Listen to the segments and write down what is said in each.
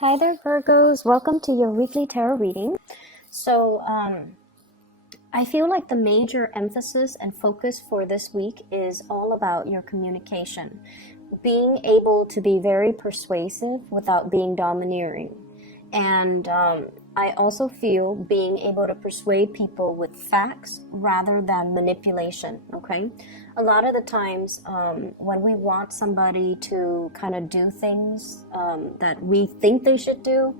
Hi there, Virgos. Welcome to your weekly tarot reading. So, I feel like the major emphasis and focus for this week is all about your communication. Being able to be very persuasive without being domineering. And I also feel being able to persuade people with facts rather than manipulation, okay? A lot of the times when we want somebody to kind of do things that we think they should do,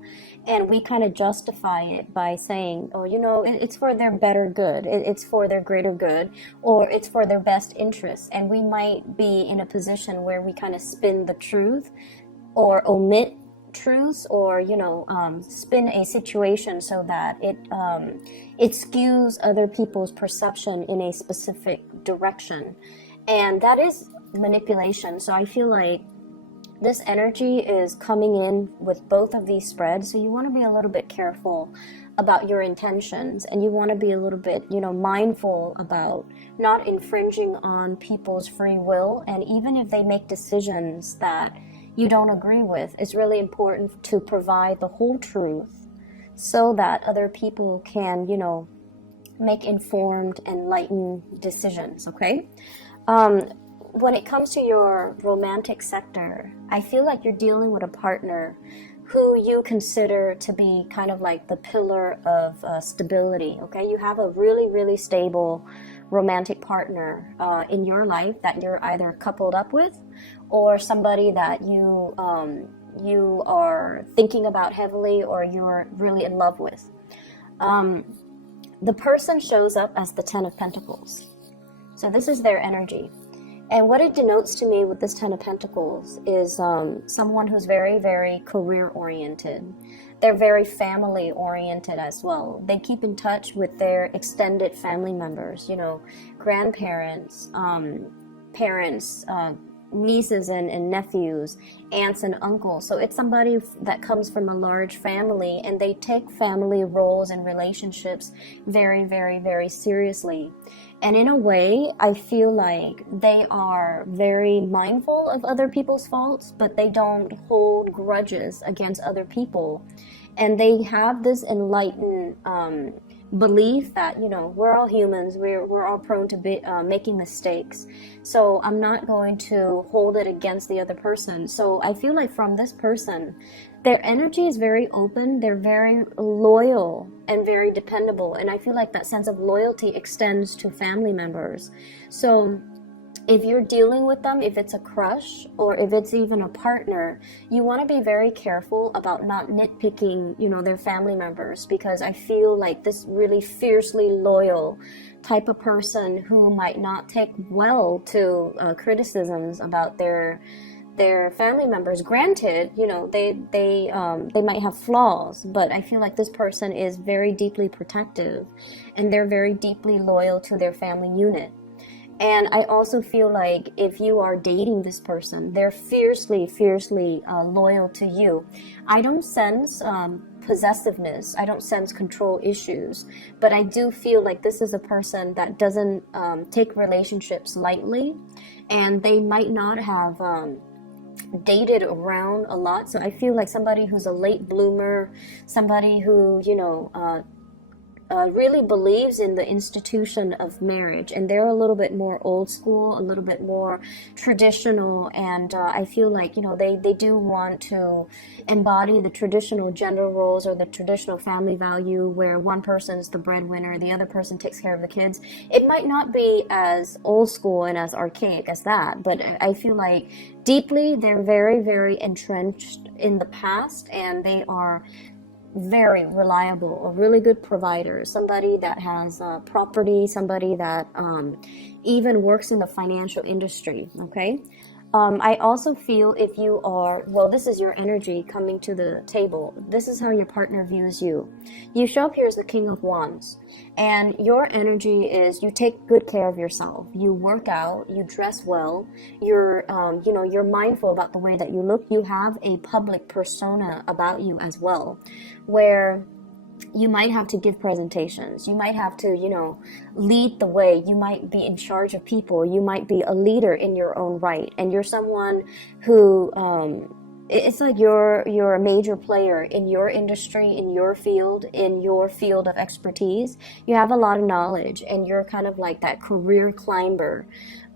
and we kind of justify it by saying, oh, it's for their better good, it's for their greater good, or it's for their best interest. And we might be in a position where we kind of spin the truth or omit truths, or spin a situation so that it skews other people's perception in a specific direction, and that is manipulation. So I feel like this energy is coming in with both of these spreads, so you want to be a little bit careful about your intentions, and you want to be a little bit mindful about not infringing on people's free will. And even if they make decisions that you don't agree with, it's really important to provide the whole truth so that other people can, make informed, enlightened decisions, okay? When it comes to your romantic sector, I feel like you're dealing with a partner who you consider to be kind of like the pillar of stability, okay? You have a really, really stable romantic partner in your life that you're either coupled up with, or somebody that you are thinking about heavily, or you're really in love with. The person shows up as the Ten of Pentacles. So this is their energy. And what it denotes to me with this Ten of Pentacles is someone who's very, very career-oriented. They're very family-oriented as well. They keep in touch with their extended family members, grandparents, parents, nieces and nephews, aunts and uncles. So it's somebody that comes from a large family, and they take family roles and relationships very, very, very seriously. And in a way, I feel like they are very mindful of other people's faults, but they don't hold grudges against other people. And they have this enlightened belief that, we're all humans, we're all prone to making mistakes. So I'm not going to hold it against the other person. So I feel like from this person, their energy is very open, they're very loyal and very dependable. And I feel like that sense of loyalty extends to family members. So if you're dealing with them, if it's a crush or if it's even a partner, you want to be very careful about not nitpicking, their family members, because I feel like this really fiercely loyal type of person who might not take well to criticisms about their family members. Granted, they might have flaws, but I feel like this person is very deeply protective, and they're very deeply loyal to their family unit. And I also feel like if you are dating this person, they're fiercely, fiercely loyal to you. I don't sense possessiveness. I don't sense control issues. But I do feel like this is a person that doesn't take relationships lightly. And they might not have dated around a lot. So I feel like somebody who's a late bloomer, somebody who, really believes in the institution of marriage, and they're a little bit more old school, a little bit more traditional, and I feel like they do want to embody the traditional gender roles or the traditional family value where one person's the breadwinner, the other person takes care of the kids. It might not be as old school and as archaic as that, but I feel like deeply they're very, very entrenched in the past, and they are very reliable, a really good provider, somebody that has property, somebody that even works in the financial industry, okay? I also feel if you are, this is your energy coming to the table. This is how your partner views you. You show up here as the King of Wands, and your energy is you take good care of yourself. You work out, you dress well, you're mindful about the way that you look. You have a public persona about you as well, where you might have to give presentations. You might have to, lead the way. You might be in charge of people. You might be a leader in your own right. And you're someone who it's like you're a major player in your industry, in your field of expertise. You have a lot of knowledge, and you're kind of like that career climber,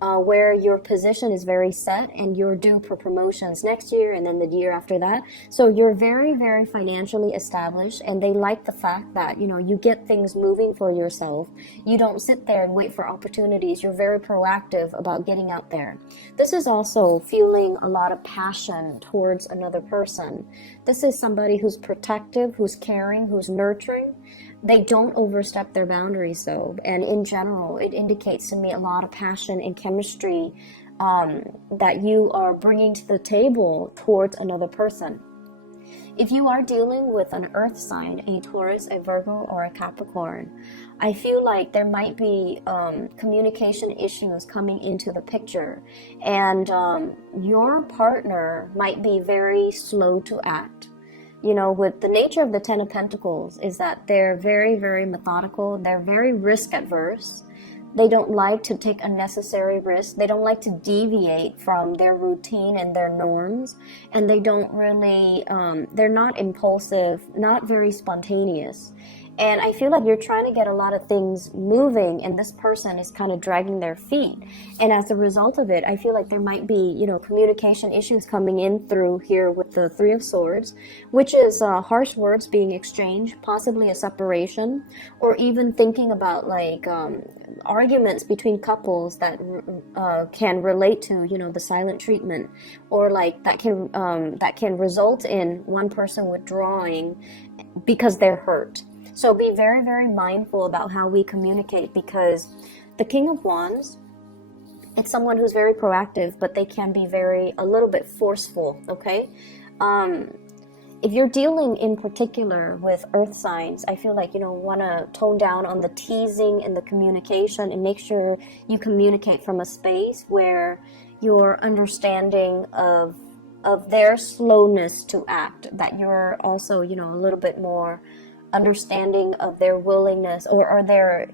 where your position is very set and you're due for promotions next year and then the year after that. So you're very, very financially established, and they like the fact that, you know, you get things moving for yourself. You don't sit there and wait for opportunities. You're very proactive about getting out there. This is also feeling a lot of passion towards another person. This is somebody who's protective, who's caring, who's nurturing. They don't overstep their boundaries, though, and in general, it indicates to me a lot of passion and chemistry that you are bringing to the table towards another person. If you are dealing with an earth sign, a Taurus, a Virgo, or a Capricorn, I feel like there might be communication issues coming into the picture, and your partner might be very slow to act. You know, with the nature of the Ten of Pentacles is that they're very, very methodical. They're very risk adverse. They don't like to take unnecessary risks. They don't like to deviate from their routine and their norms. And they don't really, they're not impulsive, not very spontaneous. And I feel like you're trying to get a lot of things moving, and this person is kind of dragging their feet. And as a result of it, I feel like there might be, you know, communication issues coming in through here with the Three of Swords, which is harsh words being exchanged, possibly a separation, or even thinking about like arguments between couples that can relate to, you know, the silent treatment, or like that can result in one person withdrawing because they're hurt. So be very, very mindful about how we communicate, because the King of Wands, it's someone who's very proactive, but they can be a little bit forceful, okay? If you're dealing in particular with earth signs, I feel like, you know, want to tone down on the teasing and the communication, and make sure you communicate from a space where you're understanding of their slowness to act, that you're also, you know, a little bit more understanding of their willingness or their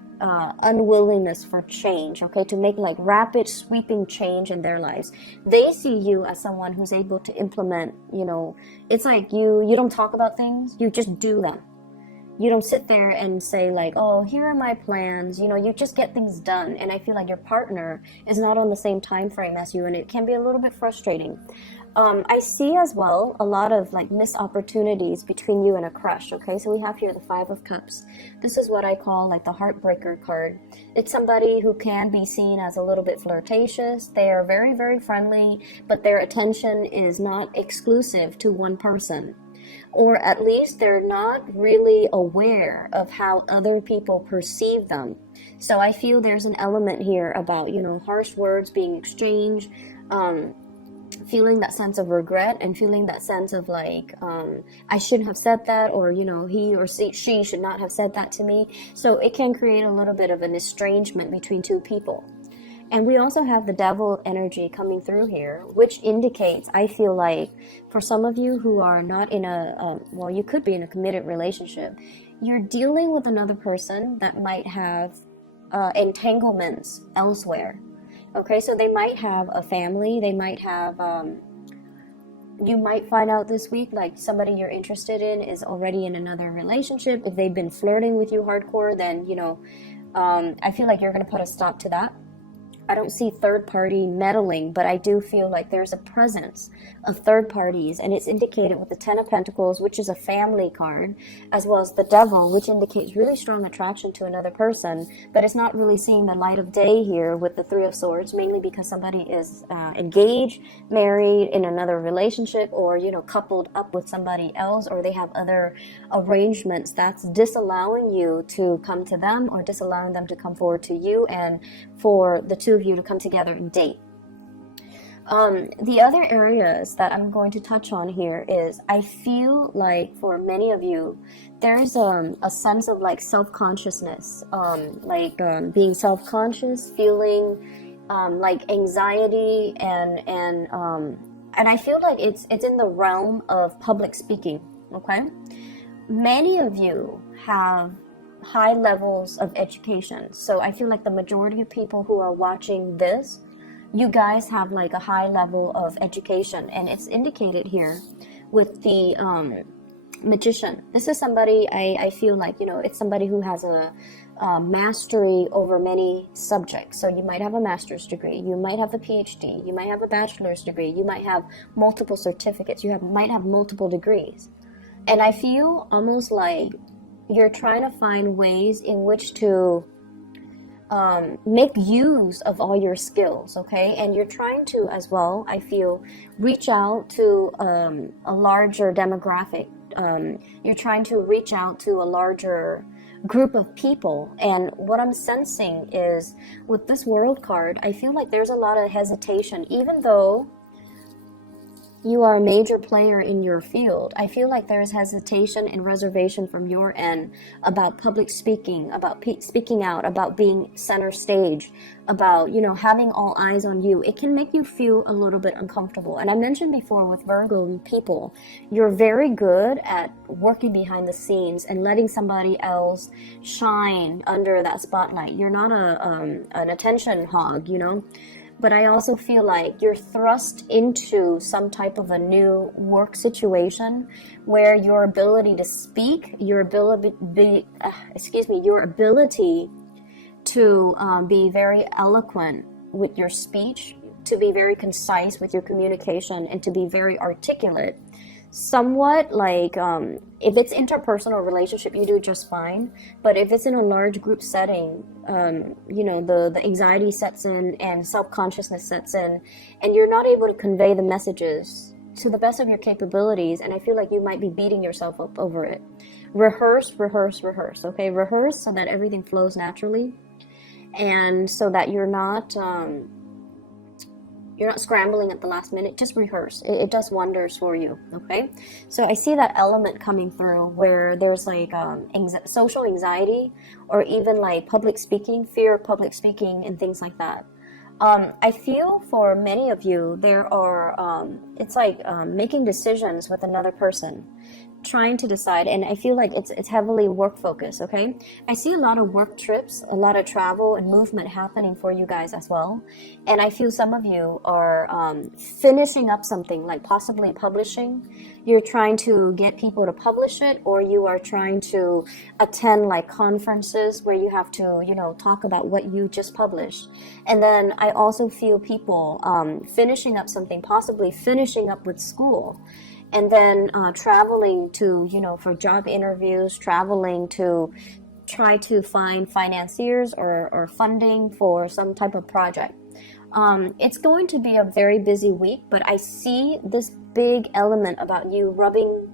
unwillingness for change, okay, to make like rapid sweeping change in their lives. They see you as someone who's able to implement, you know, it's like you don't talk about things, you just do them. You don't sit there and say like, oh, here are my plans, you know, you just get things done. And I feel like your partner is not on the same time frame as you, and it can be a little bit frustrating. I see as well a lot of like missed opportunities between you and a crush, okay? So we have here the Five of Cups. This is what I call like the heartbreaker card. It's somebody who can be seen as a little bit flirtatious. They are very, very friendly, but their attention is not exclusive to one person. Or at least they're not really aware of how other people perceive them. So I feel there's an element here about, you know, harsh words being exchanged, feeling that sense of regret, and feeling that sense of like, I shouldn't have said that, or, you know, he or she should not have said that to me. So it can create a little bit of an estrangement between two people. And we also have the Devil energy coming through here, which indicates, I feel like, for some of you who are not in well, you could be in a committed relationship, you're dealing with another person that might have entanglements elsewhere. Okay, so they might have a family, they might have, you might find out this week, like somebody you're interested in is already in another relationship. If they've been flirting with you hardcore, then, you know, I feel like you're going to put a stop to that. I don't see third party meddling, but I do feel like there's a presence of third parties, and it's indicated with the Ten of Pentacles, which is a family card, as well as the Devil, which indicates really strong attraction to another person, but it's not really seeing the light of day here with the Three of Swords, mainly because somebody is engaged, married, in another relationship, or, you know, coupled up with somebody else, or they have other arrangements that's disallowing you to come to them, or disallowing them to come forward to you, and for the two of you to come together and date. The other areas that I'm going to touch on here is, I feel like for many of you, there's a sense of like self-consciousness, being self-conscious, feeling like anxiety, and I feel like it's in the realm of public speaking. Okay, many of you have high levels of education, so I feel like the majority of people who are watching this you guys have like a high level of education, and it's indicated here with the magician. This is somebody, I feel like, you know, it's somebody who has a mastery over many subjects. So you might have a master's degree, you might have a PhD, you might have a bachelor's degree, you might have multiple certificates, might have multiple degrees. And I feel almost like you're trying to find ways in which to make use of all your skills, okay? And you're trying to, as well, I feel, reach out to a larger demographic. You're trying to reach out to a larger group of people. And what I'm sensing is, with this World card, I feel like there's a lot of hesitation. Even though you are a major player in your field, I feel like there's hesitation and reservation from your end about public speaking, about speaking out, about being center stage, about, you know, having all eyes on you. It can make you feel a little bit uncomfortable. And I mentioned before, with Virgo people, you're very good at working behind the scenes and letting somebody else shine under that spotlight. You're not an attention hog, you know. But I also feel like you're thrust into some type of a new work situation where your ability to speak, your ability to be very eloquent with your speech, to be very concise with your communication, and to be very articulate. Somewhat like, if it's interpersonal relationship, you do just fine. But if it's in a large group setting, you know, the anxiety sets in and self-consciousness sets in, and you're not able to convey the messages to the best of your capabilities. And I feel like you might be beating yourself up over it. Rehearse, okay? Rehearse so that everything flows naturally, and so that you're not scrambling at the last minute. Just rehearse. It does wonders for you, okay? So I see that element coming through where there's like social anxiety, or even like public speaking, fear of public speaking and things like that. I feel for many of you, there are, it's like making decisions with another person, trying to decide, and I feel like it's heavily work focused, okay? I see a lot of work trips, a lot of travel and movement happening for you guys as well. And I feel some of you are finishing up something, like possibly publishing. You're trying to get people to publish it, or you are trying to attend like conferences where you have to, you know, talk about what you just published. And then I also feel people finishing up something, possibly finishing up with school. And then traveling to, you know, for job interviews, traveling to try to find financiers or funding for some type of project. It's going to be a very busy week, but I see this big element about you rubbing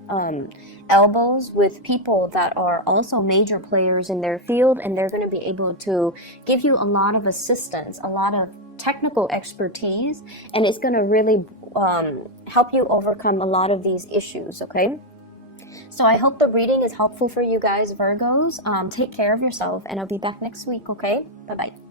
elbows with people that are also major players in their field, and they're going to be able to give you a lot of assistance, a lot of technical expertise, and it's going to really help you overcome a lot of these issues, okay? So I hope the reading is helpful for you guys, Virgos. Take care of yourself, and I'll be back next week, okay? Bye-bye.